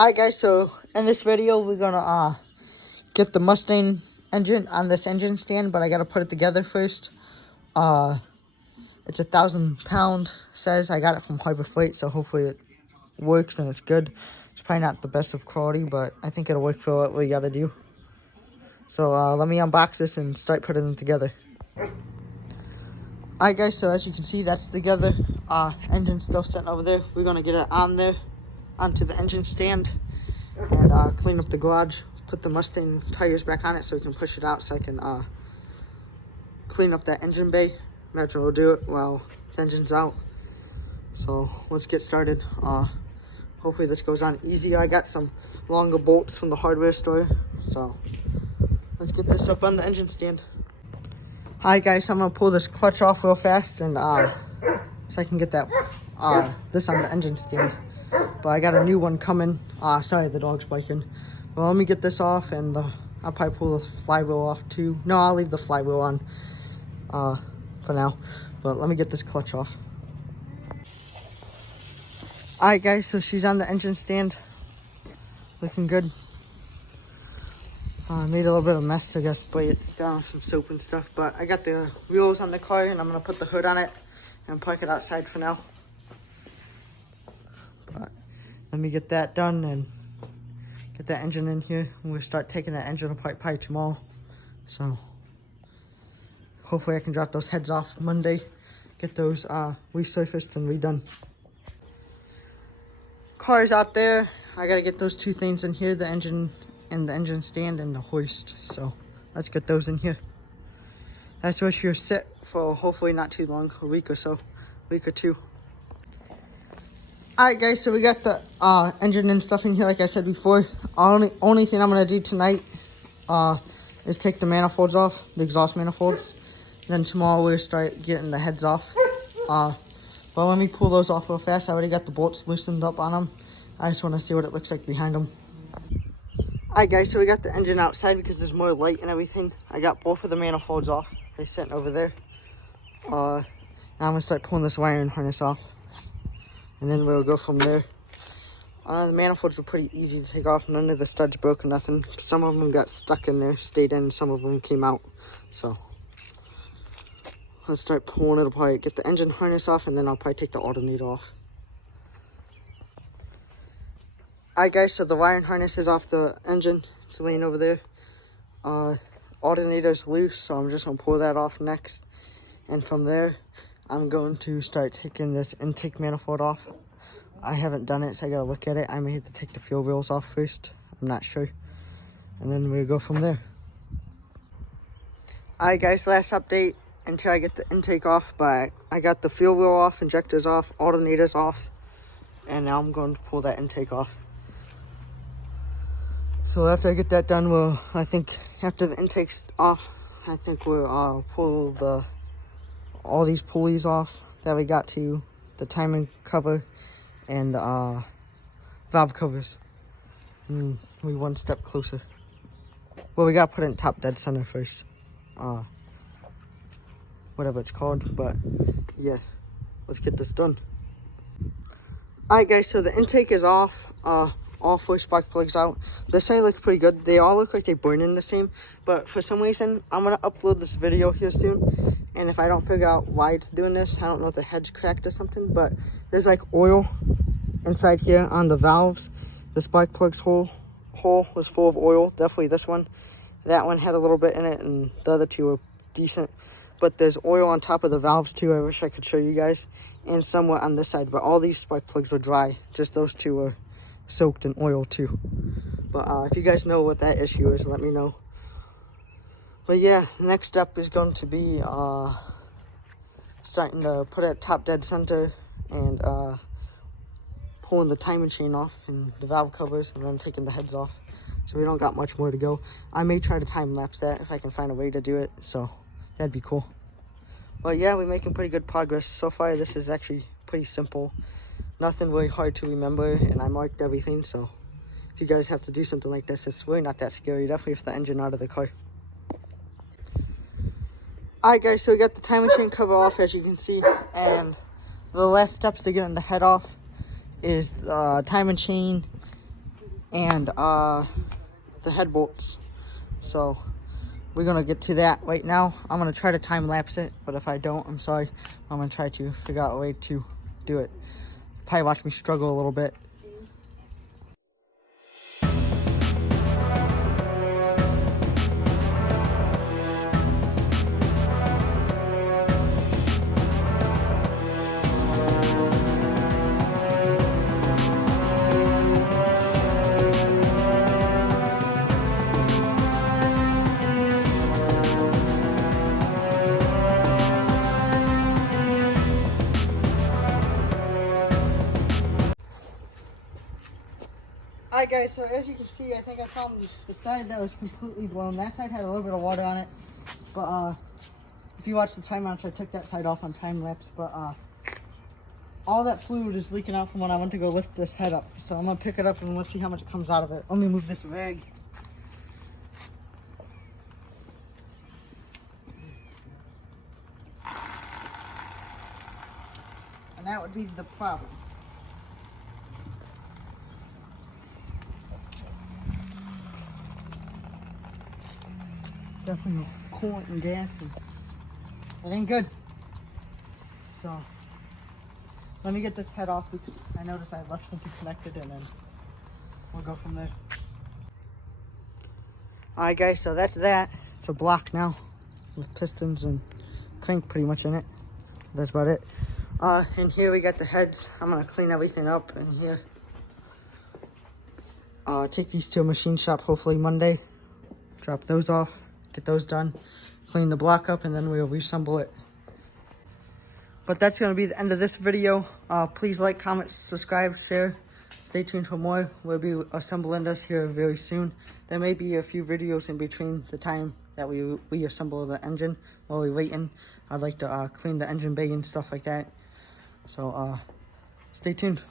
Alright guys, so in this video we're gonna get the Mustang engine on this engine stand, but I gotta put it together first. It's 1,000 pound, says. I got it from Harbor Freight, so hopefully it works and it's good. It's probably not the best of quality, but I think it'll work for what we gotta do. So let me unbox this and start putting them together. Alright guys, so as you can see, that's together. Engine's still sitting over there. We're gonna get it on there, onto the engine stand, and clean up the garage, put the Mustang tires back on it so we can push it out, so I can clean up that engine bay. Imagine we'll do it while the engine's out. So let's get started. Hopefully this goes on easy. I got some longer bolts from the hardware store, so let's get this up on the engine stand. Alright guys, so I'm gonna pull this clutch off real fast, and so I can get that this on the engine stand. But I got a new one coming. Sorry, the dog's biking. But let me get this off, and I'll probably pull the flywheel off too. No, I'll leave the flywheel on for now. But let me get this clutch off. Alright guys, so she's on the engine stand. Looking good. Made a little bit of mess, I guess, spray it down with some soap and stuff. But I got the wheels on the car, and I'm going to put the hood on it and park it outside for now. But let me get that done and get that engine in here. And we'll start taking that engine apart probably tomorrow. So hopefully I can drop those heads off Monday. Get those resurfaced and redone. Car's out there. I got to get those two things in here, the engine and the engine stand and the hoist. So let's get those in here. That's where she'll sit for hopefully not too long, a week or so, week or two. Alright guys, so we got the engine and stuff in here like I said before. Only thing I'm going to do tonight is take the manifolds off, the exhaust manifolds. Then tomorrow we'll start getting the heads off. But let me pull those off real fast. I already got the bolts loosened up on them. I just want to see what it looks like behind them. Alright guys, so we got the engine outside because there's more light and everything. I got both of the manifolds off. They're sitting over there. Now I'm going to start pulling this wiring harness off. And then we'll go from there. The manifolds were pretty easy to take off. None of the studs broke or nothing. Some of them got stuck in there, stayed in. Some of them came out. So let's start pulling it apart. Get the engine harness off, and then I'll probably take the alternator off. Alright guys, so the wiring harness is off the engine. It's laying over there. Alternator's loose, so I'm just going to pull that off next. And from there, I'm going to start taking this intake manifold off. I haven't done it, so I got to look at it. I may have to take the fuel wheels off first. I'm not sure. And then we'll go from there. Alright guys, last update until I get the intake off. But I got the fuel wheel off, injectors off, alternators off. And now I'm going to pull that intake off. So after I get that done, I think after the intake's off, I think we'll pull all these pulleys off that we got to, the timing cover and valve covers. We one step closer. Well, we got to put it in top dead center first. Whatever it's called, but yeah, let's get this done. Alright guys, so the intake is off. All 4 spark plugs out. This side looks pretty good. They all look like they burn in the same, but for some reason I'm gonna upload this video here soon, and if I don't figure out why it's doing this, I don't know if the head's cracked or something, but there's like oil inside here on the valves. The spark plug's hole was full of oil. Definitely this one. That one had a little bit in it, and the other two were decent, but there's oil on top of the valves too. I wish I could show you guys, and somewhat on this side, but all these spark plugs are dry. Just those two are soaked in oil too. But if you guys know what that issue is, let me know. But yeah, next step is going to be starting to put it top dead center and pulling the timing chain off and the valve covers, and then taking the heads off. So we don't got much more to go. I may try to time lapse that if I can find a way to do it, so that'd be cool. But yeah, we're making pretty good progress so far. This is actually pretty simple. Nothing really hard to remember, and I marked everything, so if you guys have to do something like this, it's really not that scary. Definitely with the engine out of the car. Alright guys, so we got the timing chain cover off, as you can see, and the last steps to getting the head off is timing chain and the head bolts. So we're gonna get to that right now. I'm gonna try to time lapse it, but if I don't, I'm sorry. I'm gonna try to figure out a way to do it. Probably watch me struggle a little bit. Alright guys, so as you can see, I think I found the side that was completely blown. That side had a little bit of water on it, but if you watch the time lapse, I took that side off on time lapse, but all that fluid is leaking out from when I went to go lift this head up. So I'm gonna pick it up and let's see how much comes out of it. Let me move this rag. And that would be the problem. Definitely coolant and gas, and it ain't good. So let me get this head off because I noticed I left something connected, and then we'll go from there. Alright guys, so that's that. It's a block now with pistons and crank pretty much in it. That's about it. And here we got the heads. I'm gonna clean everything up in here. Take these to a machine shop hopefully Monday. Drop those off, get those done, clean the block up, and then we'll reassemble it. But that's gonna be the end of this video. Please like, comment, subscribe, share. Stay tuned for more. We'll be assembling this here very soon. There may be a few videos in between the time that we reassemble the engine while we're waiting. I'd like to clean the engine bay and stuff like that. So stay tuned.